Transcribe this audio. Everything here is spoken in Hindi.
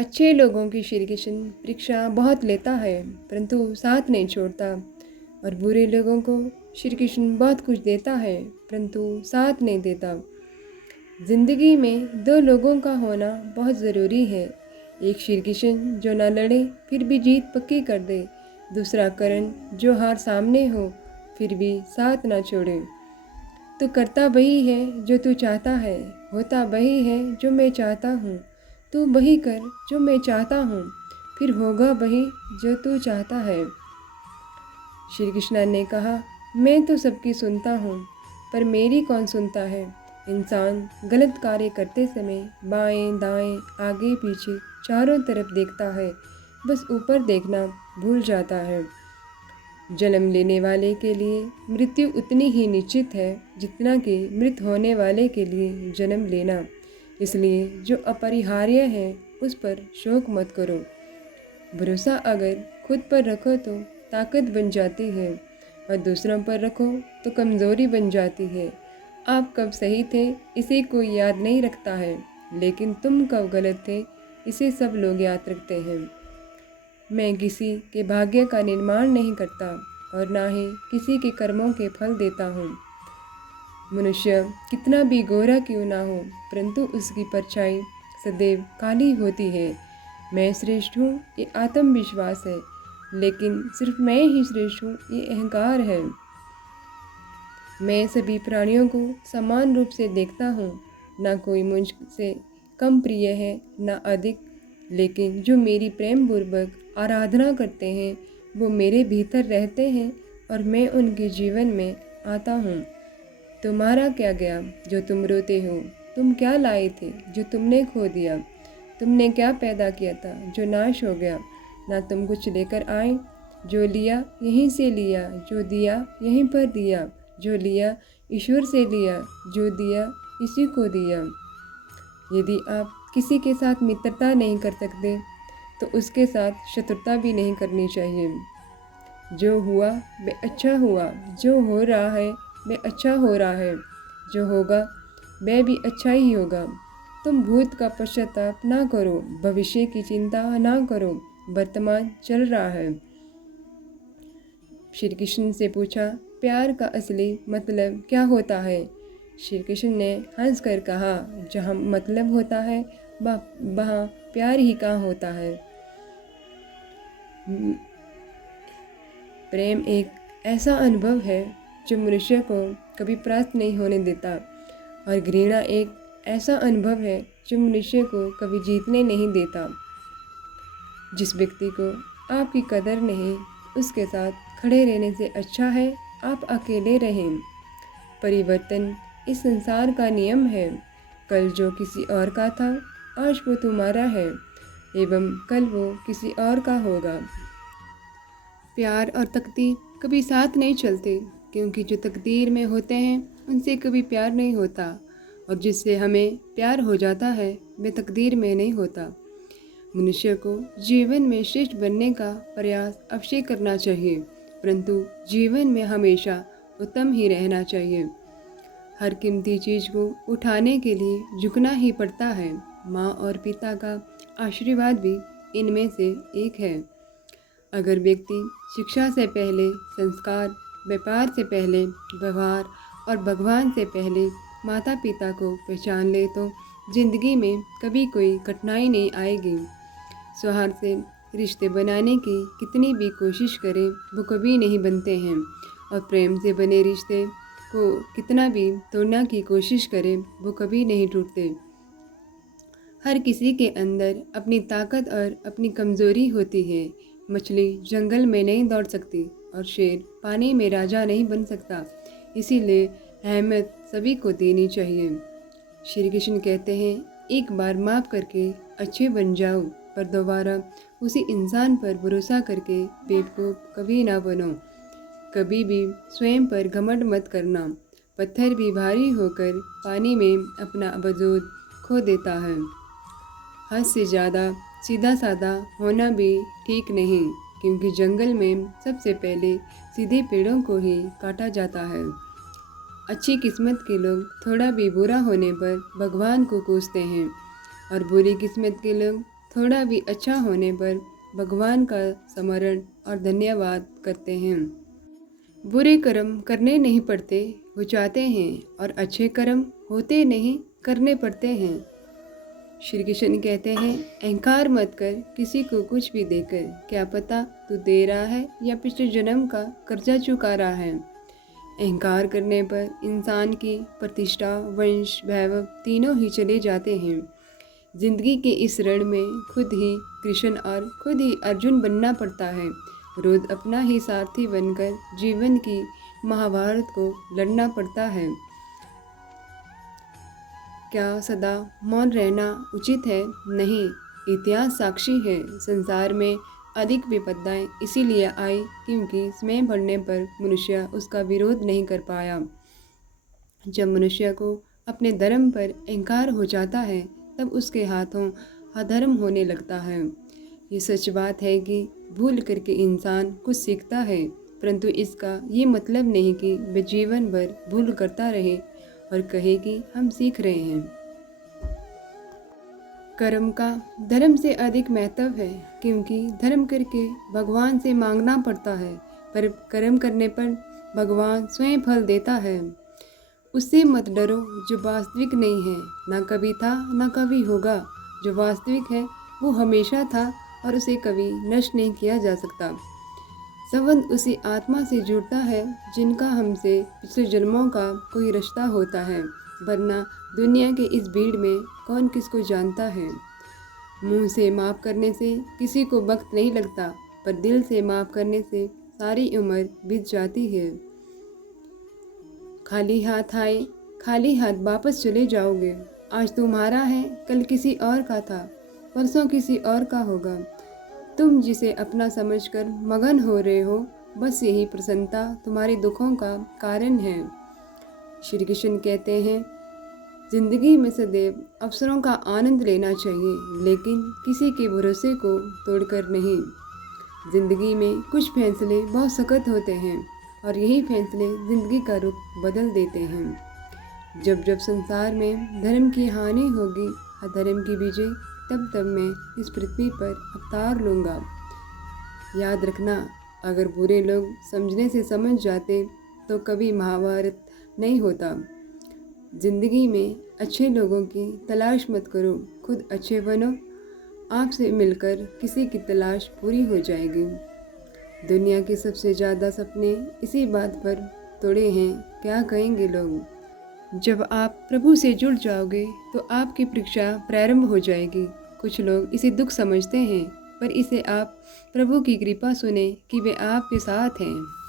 अच्छे लोगों की श्री कृष्ण परीक्षा बहुत लेता है, परंतु साथ नहीं छोड़ता। और बुरे लोगों को श्री कृष्ण बहुत कुछ देता है, परंतु साथ नहीं देता। ज़िंदगी में दो लोगों का होना बहुत ज़रूरी है। एक श्री कृष्ण जो ना लड़े फिर भी जीत पक्की कर दे, दूसरा करण जो हार सामने हो फिर भी साथ ना छोड़े। तू करता वही है जो तू चाहता है, होता वही है जो मैं चाहता हूँ। तू वही कर जो मैं चाहता हूँ, फिर होगा वही जो तू चाहता है। श्री कृष्ण ने कहा, मैं तो सबकी सुनता हूँ, पर मेरी कौन सुनता है। इंसान गलत कार्य करते समय बाएं दाएं आगे पीछे चारों तरफ देखता है, बस ऊपर देखना भूल जाता है। जन्म लेने वाले के लिए मृत्यु उतनी ही निश्चित है जितना कि मृत होने वाले के लिए जन्म लेना। इसलिए जो अपरिहार्य है उस पर शोक मत करो। भरोसा अगर खुद पर रखो तो ताकत बन जाती है, और दूसरों पर रखो तो कमज़ोरी बन जाती है। आप कब सही थे इसे कोई याद नहीं रखता है, लेकिन तुम कब गलत थे इसे सब लोग याद रखते हैं। मैं किसी के भाग्य का निर्माण नहीं करता और ना ही किसी के कर्मों के फल देता हूँ। मनुष्य कितना भी गोरा क्यों ना हो, परंतु उसकी परछाई सदैव काली होती है। मैं श्रेष्ठ हूँ ये आत्मविश्वास है, लेकिन सिर्फ मैं ही श्रेष्ठ हूँ ये अहंकार है। मैं सभी प्राणियों को समान रूप से देखता हूँ, ना कोई मुझसे कम प्रिय है ना अधिक, लेकिन जो मेरी प्रेम पूर्वक आराधना करते हैं वो मेरे भीतर रहते हैं और मैं उनके जीवन में आता हूँ। तुम्हारा क्या गया जो तुम रोते हो, तुम क्या लाए थे जो तुमने खो दिया। तुमने क्या पैदा किया था जो नाश हो गया। ना तुम कुछ लेकर आए, जो लिया यहीं से लिया, जो दिया यहीं पर दिया, जो लिया ईश्वर से लिया, जो दिया इसी को दिया। यदि आप किसी के साथ मित्रता नहीं कर सकते तो उसके साथ शत्रुता भी नहीं करनी चाहिए। जो हुआ वह अच्छा हुआ, जो हो रहा है वह अच्छा हो रहा है, जो होगा वह भी अच्छा ही होगा। तुम भूत का पश्चाताप ना करो, भविष्य की चिंता ना करो, वर्तमान चल रहा है। श्री कृष्ण से पूछा, प्यार का असली मतलब क्या होता है। श्री कृष्ण ने हंसकर कहा, जहाँ मतलब होता है वहाँ प्यार ही कहाँ होता है। प्रेम एक ऐसा अनुभव है जो मनुष्य को कभी प्राप्त नहीं होने देता, और घृणा एक ऐसा अनुभव है जो मनुष्य को कभी जीतने नहीं देता। जिस व्यक्ति को आपकी कदर नहीं, उसके साथ खड़े रहने से अच्छा है आप अकेले रहें। परिवर्तन इस संसार का नियम है। कल जो किसी और का था आज वो तुम्हारा है, एवं कल वो किसी और का होगा। प्यार और तकदीर कभी साथ नहीं चलते, क्योंकि जो तकदीर में होते हैं उनसे कभी प्यार नहीं होता, और जिससे हमें प्यार हो जाता है वह तकदीर में नहीं होता। मनुष्य को जीवन में श्रेष्ठ बनने का प्रयास अवश्य करना चाहिए, परंतु जीवन में हमेशा उत्तम ही रहना चाहिए। हर कीमती चीज़ को उठाने के लिए झुकना ही पड़ता है। माँ और पिता का आशीर्वाद भी इनमें से एक है। अगर व्यक्ति शिक्षा से पहले संस्कार, व्यापार से पहले व्यवहार और भगवान से पहले माता पिता को पहचान ले तो जिंदगी में कभी कोई कठिनाई नहीं आएगी। स्वार्थ से रिश्ते बनाने की कितनी भी कोशिश करें वो कभी नहीं बनते हैं, और प्रेम से बने रिश्ते को कितना भी तोड़ने की कोशिश करें वो कभी नहीं टूटते। हर किसी के अंदर अपनी ताकत और अपनी कमज़ोरी होती है। मछली जंगल में नहीं दौड़ सकती और शेर पानी में राजा नहीं बन सकता, इसीलिए अहमियत सभी को देनी चाहिए। श्री कृष्ण कहते हैं, एक बार माफ़ करके अच्छे बन जाओ, पर दोबारा उसी इंसान पर भरोसा करके बेवकूफ़ कभी ना बनो। कभी भी स्वयं पर घमंड मत करना। पत्थर भी भारी होकर पानी में अपना वजूद खो देता है। हद से ज़्यादा सीधा साधा होना भी ठीक नहीं, क्योंकि जंगल में सबसे पहले सीधे पेड़ों को ही काटा जाता है। अच्छी किस्मत के लोग थोड़ा भी बुरा होने पर भगवान को कोसते हैं, और बुरी किस्मत के लोग थोड़ा भी अच्छा होने पर भगवान का स्मरण और धन्यवाद करते हैं। बुरे कर्म करने नहीं पड़ते, हो जाते हैं, और अच्छे कर्म होते नहीं, करने पड़ते हैं। श्री कृष्ण कहते हैं, अहंकार मत कर किसी को कुछ भी देकर, क्या पता तू दे रहा है या पिछले जन्म का कर्जा चुका रहा है। अहंकार करने पर इंसान की प्रतिष्ठा, वंश, वैभव तीनों ही चले जाते हैं। जिंदगी के इस रण में खुद ही कृष्ण और खुद ही अर्जुन बनना पड़ता है। रोज अपना ही सारथी बनकर जीवन की महाभारत को लड़ना पड़ता है। क्या सदा मौन रहना उचित है? नहीं, इतिहास साक्षी है। संसार में अधिक विपदाएं इसीलिए आई क्योंकि समय बढ़ने पर मनुष्य उसका विरोध नहीं कर पाया। जब मनुष्य को अपने धर्म पर अहंकार हो जाता है तब उसके हाथों अधर्म होने लगता है। ये सच बात है कि भूल करके इंसान कुछ सीखता है, परंतु इसका ये मतलब नहीं कि वह जीवन भर भूल करता रहे और कहे कि हम सीख रहे हैं। कर्म का धर्म से अधिक महत्व है क्योंकि धर्म करके भगवान से मांगना पड़ता है, पर कर्म करने पर भगवान स्वयं फल देता है। उससे मत डरो जो वास्तविक नहीं है, ना कभी था ना कभी होगा। जो वास्तविक है वो हमेशा था और उसे कभी नष्ट नहीं किया जा सकता। संबंध उसी आत्मा से जुड़ता है जिनका हमसे पिछले जन्मों का कोई रिश्ता होता है, वरना दुनिया के इस भीड़ में कौन किसको जानता है। मुंह से माफ़ करने से किसी को वक्त नहीं लगता, पर दिल से माफ़ करने से सारी उम्र बीत जाती है। खाली हाथ आए, खाली हाथ वापस चले जाओगे। आज तुम्हारा है, कल किसी और का था, परसों किसी और का होगा। तुम जिसे अपना समझकर मगन हो रहे हो, बस यही प्रसन्नता तुम्हारे दुखों का कारण है। श्री कृष्ण कहते हैं, जिंदगी में सदैव अवसरों का आनंद लेना चाहिए, लेकिन किसी के भरोसे को तोड़कर नहीं। जिंदगी में कुछ फैसले बहुत सख्त होते हैं और यही फैसले जिंदगी का रुख बदल देते हैं। जब जब संसार में धर्म की हानि होगी, अधर्म की विजय, तब तब मैं इस पृथ्वी पर अवतार लूँगा। याद रखना, अगर बुरे लोग समझने से समझ जाते तो कभी महाभारत नहीं होता। जिंदगी में अच्छे लोगों की तलाश मत करो, खुद अच्छे बनो। आपसे मिलकर किसी की तलाश पूरी हो जाएगी। दुनिया के सबसे ज़्यादा सपने इसी बात पर तोड़े हैं, क्या कहेंगे लोग। जब आप प्रभु से जुड़ जाओगे तो आपकी परीक्षा प्रारंभ हो जाएगी। कुछ लोग इसे दुख समझते हैं, पर इसे आप प्रभु की कृपा सुने कि वे आपके साथ हैं।